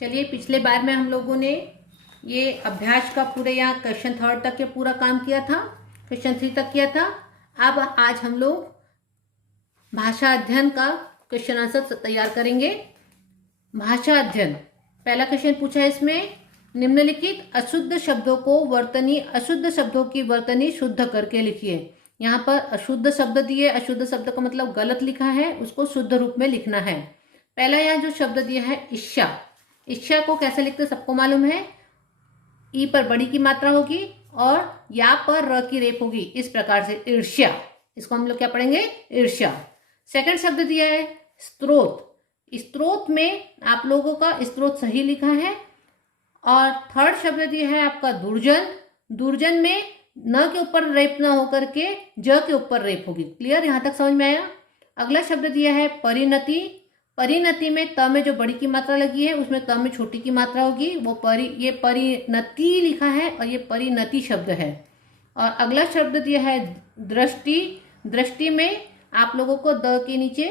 चलिए, पिछले बार में हम लोगों ने ये अभ्यास का पूरे यहाँ क्वेश्चन 3 तक के पूरा काम किया था, क्वेश्चन 3 तक किया था। अब आज हम लोग भाषा अध्ययन का क्वेश्चन आंसर तैयार करेंगे। भाषा अध्ययन पहला क्वेश्चन पूछा है इसमें, निम्नलिखित अशुद्ध शब्दों को वर्तनी अशुद्ध शब्दों की वर्तनी शुद्ध करके लिखिए। यहाँ पर अशुद्ध शब्द दिए, अशुद्ध शब्द का मतलब गलत लिखा है, उसको शुद्ध रूप में लिखना है। पहला यहाँ जो शब्द दिया है ईर्ष्या, ईर्ष्या को कैसे लिखते सबको मालूम है। ई पर बड़ी की मात्रा होगी और या पर र की रेप होगी, इस प्रकार से ईर्ष्या। इसको हम लोग क्या पढ़ेंगे, ईर्ष्या। सेकंड शब्द दिया है स्त्रोत, स्त्रोत में आप लोगों का स्त्रोत सही लिखा है। और थर्ड शब्द दिया है आपका दुर्जन, दुर्जन में न के ऊपर रेप ना होकर के ज के ऊपर रेप होगी। क्लियर, यहां तक समझ में आया। अगला शब्द दिया है परिणति, परिणति में त में जो बड़ी की मात्रा लगी है उसमें त में छोटी की मात्रा होगी, वो ये परिणति लिखा है और ये परिणति शब्द है। और अगला शब्द दिया है दृष्टि, दृष्टि में आप लोगों को द के नीचे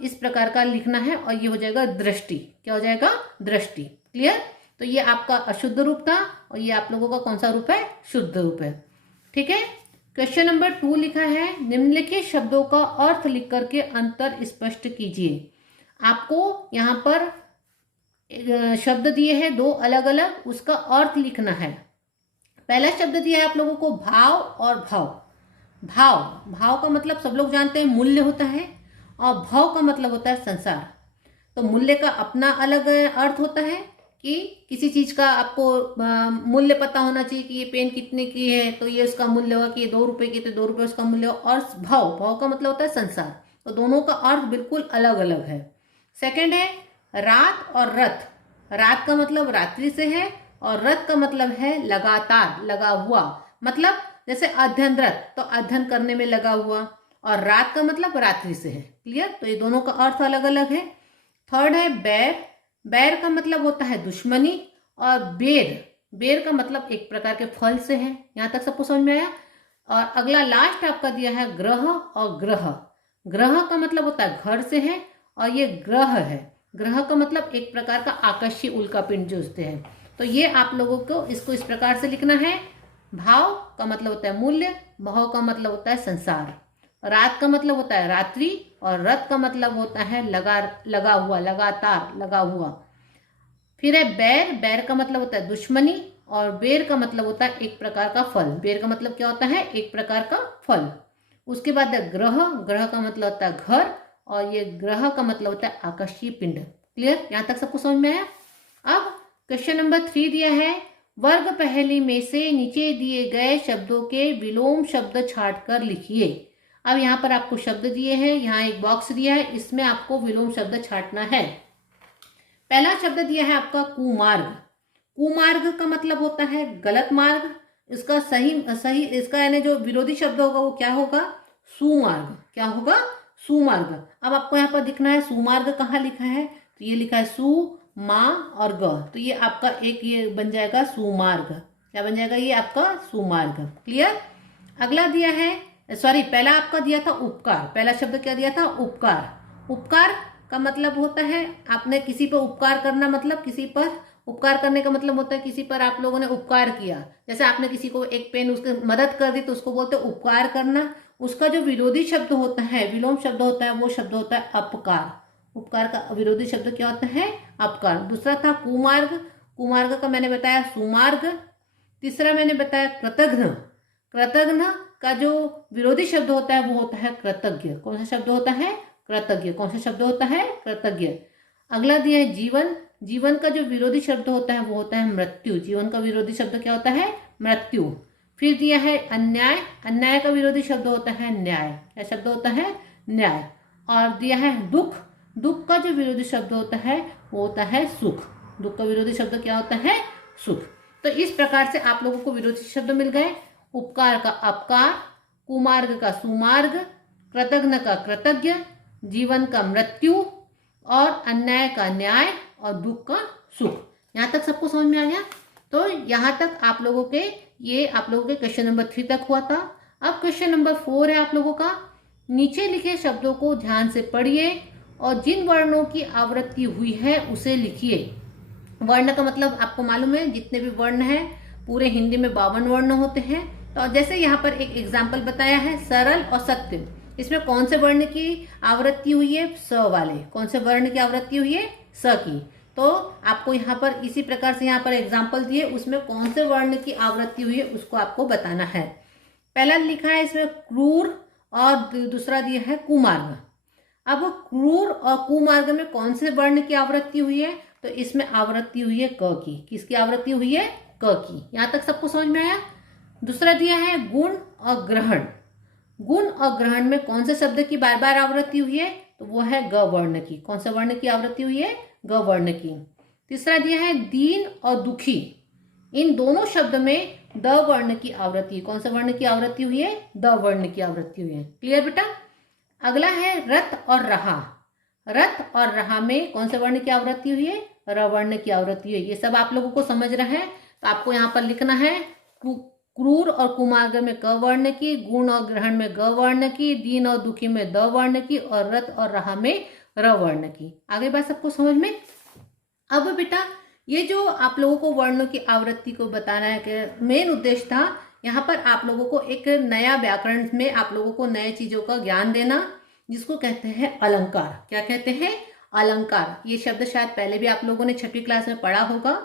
इस प्रकार का लिखना है और ये हो जाएगा दृष्टि। क्या हो जाएगा, दृष्टि। क्लियर, तो ये आपका अशुद्ध रूप था और ये आप लोगों का कौन सा रूप है, शुद्ध रूप है। ठीक है। क्वेश्चन नंबर 2 लिखा है, निम्नलिखित शब्दों का अर्थ लिख करके अंतर स्पष्ट कीजिए। आपको यहाँ पर शब्द दिए हैं दो अलग अलग, उसका अर्थ लिखना है। पहला शब्द दिया है आप लोगों को भाव और भाव। भाव, भाव का मतलब सब लोग जानते हैं मूल्य होता है और भाव का मतलब होता है संसार। तो मूल्य का अपना अलग अर्थ होता है कि किसी चीज का आपको मूल्य पता होना चाहिए कि ये पेन कितने की है तो ये उसका मूल्य होगा, कि ये 2 रुपए की तो 2 रुपए उसका मूल्य हो। और भाव, भाव का मतलब होता है संसार। तो दोनों का अर्थ बिल्कुल अलग अलग है। सेकंड है रात और रथ, रात का मतलब रात्रि से है और रथ का मतलब है लगातार, लगा हुआ। मतलब जैसे अध्ययनरत तो अध्ययन करने में लगा हुआ, और रात का मतलब रात्रि से है। क्लियर, तो ये दोनों का अर्थ अलग अलग है। थर्ड है बैर, बैर का मतलब होता है दुश्मनी, और बेर, बेर का मतलब एक प्रकार के फल से है। यहां तक सबको समझ में आया। और अगला लास्ट आपका दिया है ग्रह और ग्रह, ग्रह का मतलब होता है घर से है और ये ग्रह है, ग्रह का मतलब एक प्रकार का आकाशीय उल्का पिंड जो होते हैं। तो ये आप लोगों को इसको इस प्रकार से लिखना है। भाव का मतलब होता है मूल्य, भाव का मतलब होता है संसार, रात का मतलब होता है रात्रि और रथ का मतलब होता है लगा हुआ, लगातार लगा हुआ। फिर है बैर, बैर का मतलब होता है दुश्मनी, और बेर का मतलब होता है एक प्रकार का फल। बेर का मतलब क्या होता है, एक प्रकार का फल। उसके बाद है ग्रह, ग्रह का मतलब होता है घर, और ये ग्रह का मतलब होता है आकाशीय पिंड। क्लियर, यहां तक सबको समझ में आया। अब क्वेश्चन नंबर 3 दिया है, वर्ग पहेली में से नीचे दिए गए शब्दों के विलोम शब्द छांट कर लिखिए। अब यहाँ पर आपको शब्द दिए हैं, यहाँ एक बॉक्स दिया है, इसमें आपको विलोम शब्द छांटना है। पहला शब्द दिया है आपका कुमार्ग, कुमार्ग का मतलब होता है गलत मार्ग। इसका सही इसका यानी जो विरोधी शब्द होगा वो क्या होगा, सुमार्ग। क्या होगा, सुमार्ग। अब आपको यहाँ पर दिखना है सुमार्ग कहाँ लिखा है, तो ये लिखा है सु, माँ और ग, तो ये आपका एक ये बन जाएगा सुमार्ग। क्या बन जाएगा, ये आपका सुमार्ग। क्लियर। अगला दिया है, सॉरी पहला आपका दिया था उपकार, पहला शब्द क्या दिया था, उपकार। उपकार का मतलब होता है आपने किसी पर उपकार करना, मतलब किसी पर उपकार करने का मतलब होता है किसी पर आप लोगों ने उपकार किया। जैसे आपने किसी को एक पेन उसकी मदद कर दी तो उसको बोलते हैं उपकार करना। उसका जो विरोधी शब्द होता है, विलोम शब्द होता है, वो शब्द होता है अपकार। उपकार का विरोधी शब्द क्या होता है, अपकार। दूसरा था कुमार्ग, कुमार्ग का मैंने बताया सुमार्ग। तीसरा मैंने बताया कृतघ्न, कृतघ्न का जो विरोधी शब्द होता है वो होता है कृतज्ञ। कौन सा शब्द होता है, कृतज्ञ। कौन सा शब्द होता है, कृतज्ञ। अगला दिया है जीवन, जीवन का जो विरोधी शब्द होता है वो होता है मृत्यु। जीवन का विरोधी शब्द क्या होता है, मृत्यु। फिर दिया है अन्याय, अन्याय का विरोधी शब्द होता है न्याय। क्या शब्द होता है, न्याय। और दिया है दुख, दुख का जो विरोधी शब्द होता है वो होता है सुख। दुख का विरोधी शब्द क्या होता है, सुख। तो इस प्रकार से आप लोगों को विरोधी शब्द मिल गए। उपकार का अपकार, कुमार्ग का सुमार्ग, कृतघ्न का कृतज्ञ, जीवन का मृत्यु, और अन्याय का न्याय, और दुख का सुख। यहाँ तक सबको समझ में आ गया। तो यहाँ तक आप लोगों के क्वेश्चन नंबर 3 तक हुआ था। अब क्वेश्चन नंबर 4 है आप लोगों का, नीचे लिखे शब्दों को ध्यान से पढ़िए और जिन वर्णों की आवृत्ति हुई है उसे लिखिए। वर्ण का मतलब आपको मालूम है, जितने भी वर्ण हैं पूरे हिंदी में 52 वर्ण होते हैं। तो जैसे यहाँ पर एक एग्जाम्पल बताया है, सरल और सत्य, इसमें कौन से वर्ण की आवृत्ति हुई है? स वाले। कौन से वर्ण की आवृत्ति हुई है? स की। तो आपको यहाँ पर इसी प्रकार से यहाँ पर एग्जाम्पल दिए, उसमें कौन से वर्ण की आवृत्ति हुई है उसको आपको बताना है। पहला लिखा है इसमें क्रूर और दूसरा दिया है कुमार्ग। अब क्रूर और कुमार्ग में कौन से वर्ण की आवृत्ति हुई है? तो इसमें आवृत्ति हुई है क की। किसकी आवृत्ति हुई है? क की। यहां तक सबको समझ में आया? दूसरा दिया है गुण और ग्रहण। गुण और ग्रहण में कौन से शब्द की बार बार आवृत्ति हुई है? तो वो है ग वर्ण की। कौन से वर्ण की आवृत्ति हुई है? ग वर्ण की। तीसरा दिया है दीन और दुखी। इन दोनों शब्द में द वर्ण की आवृत्ति। कौन से वर्ण की आवृत्ति हुई है? द वर्ण की आवृत्ति हुई है। क्लियर बेटा? अगला है रथ और रहा। रथ और रहा में कौन से वर्ण की आवृत्ति हुई है? र वर्ण की आवृत्ति हुई है। ये सब आप लोगों को समझ रहे हैं, तो आपको यहाँ पर लिखना है क्रूर और कुमार्ग में क वर्ण की, गुण और ग्रहण में ग वर्ण की, दीन और दुखी में द वर्ण की, और रथ और रहा में र वर्ण की। आगे बात सबको समझ में? अब बेटा ये जो आप लोगों को वर्णों की आवृत्ति को बताना है कि मेन उद्देश्य था यहाँ पर आप लोगों को एक नया व्याकरण में आप लोगों को नए चीजों का ज्ञान देना, जिसको कहते हैं अलंकार। क्या कहते हैं? अलंकार। ये शब्द शायद पहले भी आप लोगों ने 6वीं क्लास में पढ़ा होगा।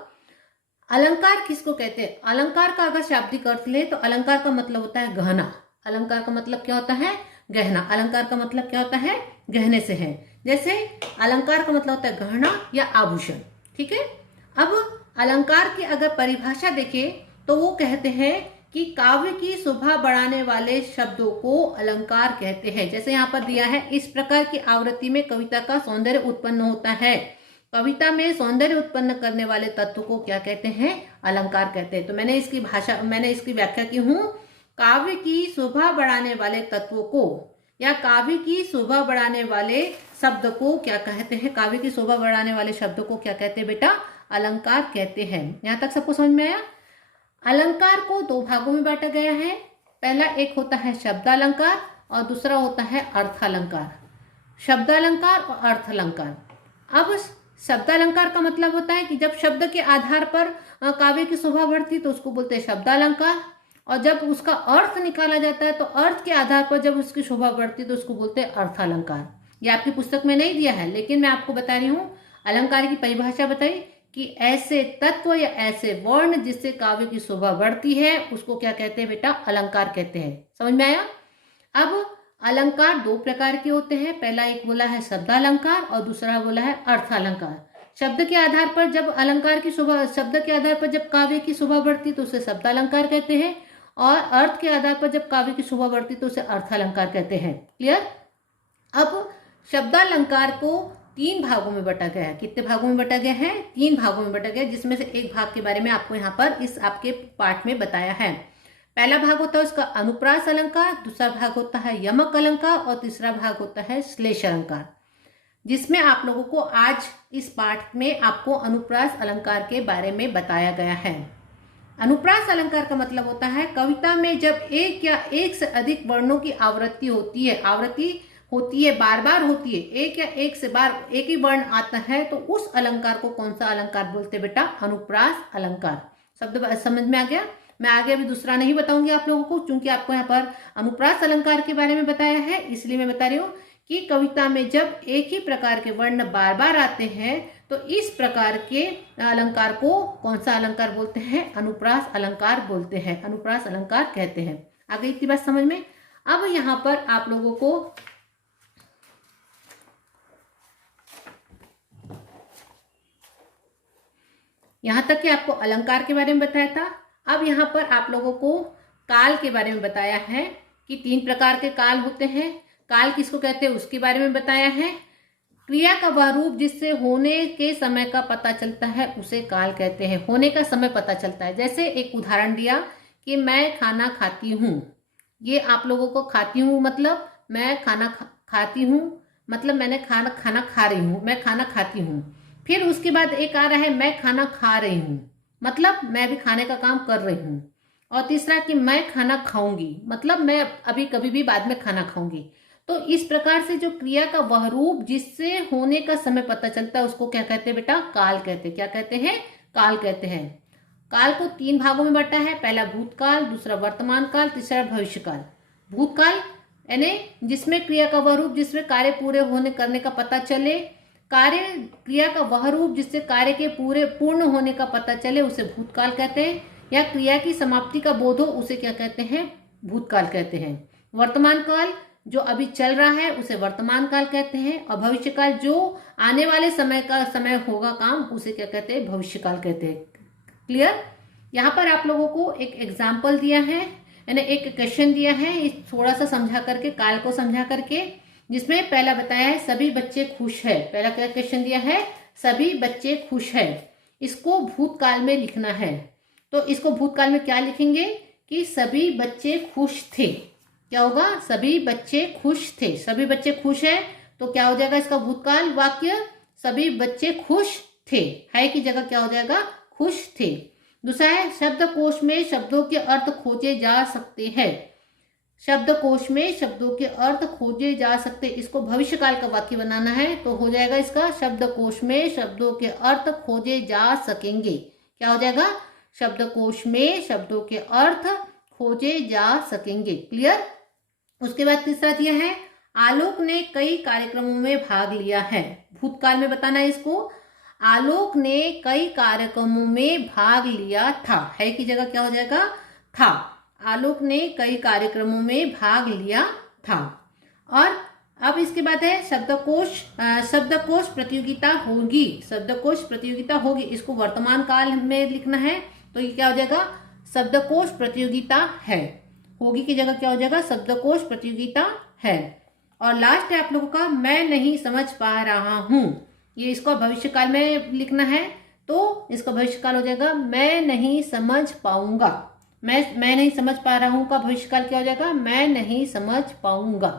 अलंकार किसको कहते हैं? अलंकार का अगर शाब्दिक अर्थ ले तो अलंकार का मतलब होता है गहना। अलंकार का मतलब क्या होता है? गहना। अलंकार का मतलब क्या होता है? गहने से है। जैसे अलंकार का मतलब होता है गहना या आभूषण। ठीक है। अब अलंकार की अगर परिभाषा देखें तो वो कहते हैं कि काव्य की शोभा बढ़ाने वाले शब्दों को अलंकार कहते हैं। जैसे यहाँ पर दिया है, इस प्रकार की आवृत्ति में कविता का सौंदर्य उत्पन्न होता है। कविता में सौंदर्य उत्पन्न करने वाले तत्व को क्या कहते हैं? अलंकार कहते हैं। तो मैंने इसकी व्याख्या की हूँ, काव्य की शोभा बढ़ाने वाले तत्वों को या काव्य की शोभा बढ़ाने वाले शब्द को क्या कहते हैं? काव्य की शोभा बढ़ाने वाले शब्द को क्या कहते हैं बेटा? अलंकार कहते हैं। यहाँ तक सबको समझ में आया? अलंकार को 2 भागों में बांटा गया है। पहला एक होता है शब्दालंकार और दूसरा होता है अर्थालंकार। शब्दालंकार और अर्थालंकार। अब शब्दालंकार का मतलब होता है कि जब शब्द के आधार पर काव्य की शोभा बढ़ती तो उसको बोलते हैं शब्दालंकार, और जब उसका अर्थ निकाला जाता है तो अर्थ के आधार पर जब उसकी शोभा बढ़ती है तो उसको बोलते हैं अर्थालंकार। ये आपकी पुस्तक में नहीं दिया है, लेकिन मैं आपको बता रही हूँ। अलंकार की परिभाषा बताई कि ऐसे तत्व या ऐसे वर्ण जिससे काव्य की शोभा बढ़ती है उसको क्या कहते हैं बेटा? अलंकार कहते हैं। समझ में आया? अब अलंकार 2 प्रकार के होते हैं। पहला एक बोला है शब्दालंकार और दूसरा बोला है अर्थालंकार। शब्द के आधार पर जब अलंकार की शोभा, शब्द के आधार पर जब काव्य की शोभा बढ़ती तो उसे शब्दालंकार कहते हैं, और अर्थ के आधार पर जब काव्य की शोभा बढ़ती तो उसे अर्थालंकार कहते हैं। क्लियर? अब शब्दालंकार को 3 भागों में बांटा गया है। कितने भागों में बांटा गया है? 3 भागों में बांटा गया, जिसमें से एक भाग के बारे में आपको यहाँ पर इस आपके पाठ में बताया है। पहला भाग होता है उसका अनुप्रास अलंकार, दूसरा भाग होता है यमक अलंकार और तीसरा भाग होता है श्लेष अलंकार, जिसमें आप लोगों को आज इस पाठ में आपको अनुप्रास अलंकार के बारे में बताया गया है। अनुप्रास अलंकार का मतलब होता है कविता में जब एक या एक से अधिक वर्णों की आवृत्ति होती है, बार बार होती है, एक या एक से बार एक ही वर्ण आता है, तो उस अलंकार को कौन सा अलंकार बोलते हैं बेटा? अनुप्रास अलंकार। शब्द समझ में आ गया? मैं आगे अभी दूसरा नहीं बताऊंगी आप लोगों को, क्योंकि आपको यहाँ पर अनुप्रास अलंकार के बारे में बताया है, इसलिए मैं बता रही हूँ कि कविता में जब एक ही प्रकार के वर्ण बार बार आते हैं तो इस प्रकार के अलंकार को कौन सा अलंकार बोलते हैं? अनुप्रास अलंकार बोलते हैं, अनुप्रास अलंकार कहते हैं। आगे इतनी बात समझ में? अब यहाँ पर आप लोगों को यहाँ तक कि आपको अलंकार के बारे में बताया था। अब यहाँ पर आप लोगों को काल के बारे में बताया है कि 3 प्रकार के काल होते हैं। काल किसको कहते हैं उसके बारे में बताया है। क्रिया का वह रूप जिससे होने के समय का पता चलता है उसे काल कहते हैं। होने का समय पता चलता है। जैसे एक उदाहरण दिया कि मैं खाना खाती हूँ। ये आप लोगों को खाती हूँ मतलब मैं खाना खाती हूँ, मतलब मैंने खाना खा रही हूँ, मैं खाना खाती हूँ। फिर उसके बाद एक आ रहा है मैं खाना खा रही हूँ, मतलब मैं भी खाने का काम कर रही हूँ। और तीसरा कि मैं खाना खाऊंगी, मतलब मैं अभी कभी भी बाद में खाना खाऊंगी। तो इस प्रकार से जो क्रिया का वह रूप जिससे होने का समय पता चलता है उसको क्या कहते हैं बेटा? काल कहते हैं। क्या कहते हैं? काल कहते हैं। काल को 3 भागों में बांटा है। पहला भूतकाल, दूसरा वर्तमान काल, तीसरा भविष्यकाल। भूतकाल यानी जिसमें क्रिया का वह रूप जिसमें कार्य पूरे होने करने का पता चले, कार्य क्रिया का वह रूप जिससे कार्य के पूर्ण होने का पता चले उसे भूतकाल कहते हैं, या क्रिया की समाप्ति का बोध हो उसे क्या कहते हैं? भूतकाल कहते हैं। वर्तमान काल जो अभी चल रहा है उसे वर्तमान काल कहते हैं, और भविष्य काल जो आने वाले समय होगा काम उसे क्या कहते हैं? भविष्य काल कहते हैं। क्लियर? यहाँ पर आप लोगों को एक एग्जाम्पल दिया है, यानी एक क्वेश्चन दिया है, थोड़ा सा समझा करके, काल को समझा करके, जिसमें पहला बताया है सभी बच्चे खुश है। पहला क्या क्वेश्चन दिया है? सभी बच्चे खुश है। इसको भूतकाल में लिखना है। तो इसको भूतकाल में क्या लिखेंगे कि सभी बच्चे खुश थे। क्या होगा? सभी बच्चे खुश थे। सभी बच्चे खुश है तो क्या हो जाएगा इसका भूतकाल वाक्य? सभी बच्चे खुश थे। है की जगह क्या हो जाएगा? खुश थे। दूसरा है शब्दकोश में शब्दों के अर्थ खोजे जा सकते हैं। शब्दकोश में शब्दों के अर्थ खोजे जा सकते, इसको भविष्यकाल का वाक्य बनाना है तो हो जाएगा इसका शब्दकोश में शब्दों के अर्थ खोजे जा सकेंगे। क्या हो जाएगा? शब्दकोश में शब्दों के अर्थ खोजे जा सकेंगे। क्लियर? उसके बाद तीसरा दिया है आलोक ने कई कार्यक्रमों में भाग लिया है। भूतकाल में बताना है इसको। आलोक ने कई कार्यक्रमों में भाग लिया था। है की जगह क्या हो जाएगा? था। आलोक ने कई कार्यक्रमों में भाग लिया था। और अब इसके बाद है शब्दकोश प्रतियोगिता होगी। शब्दकोश प्रतियोगिता होगी, इसको वर्तमान काल में लिखना है तो ये क्या हो जाएगा? शब्दकोश प्रतियोगिता है। होगी की जगह क्या हो जाएगा? शब्दकोश प्रतियोगिता है। और लास्ट है आप लोगों का मैं नहीं समझ पा रहा हूं। ये इसको भविष्यकाल में लिखना है तो इसका भविष्यकाल हो जाएगा मैं नहीं समझ पाऊंगा। मैं नहीं समझ पा रहा हूं का भविष्यकाल क्या हो जाएगा? मैं नहीं समझ पाऊंगा।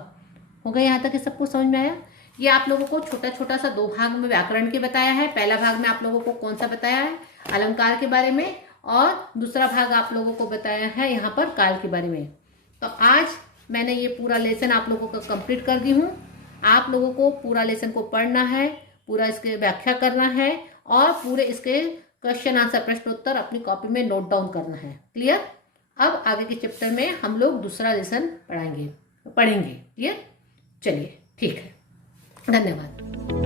हो गया यहाँ तक कि सबको समझ में आया? ये आप लोगों को छोटा छोटा सा 2 भाग में व्याकरण के बताया है। पहला भाग में आप लोगों को कौन सा बताया है? अलंकार के बारे में, और दूसरा भाग आप लोगों को बताया है यहाँ पर काल के बारे में। तो आज मैंने ये पूरा लेसन आप लोगों का कंप्लीट कर दी हूँ। आप लोगों को पूरा लेसन को पढ़ना है, पूरा इसके व्याख्या करना है, और पूरे इसके क्वेश्चन आंसर प्रश्न उत्तर अपनी कॉपी में नोट डाउन करना है। क्लियर? अब आगे के चैप्टर में हम लोग दूसरा लेसन पढ़ेंगे। क्लियर? चलिए ठीक है, धन्यवाद।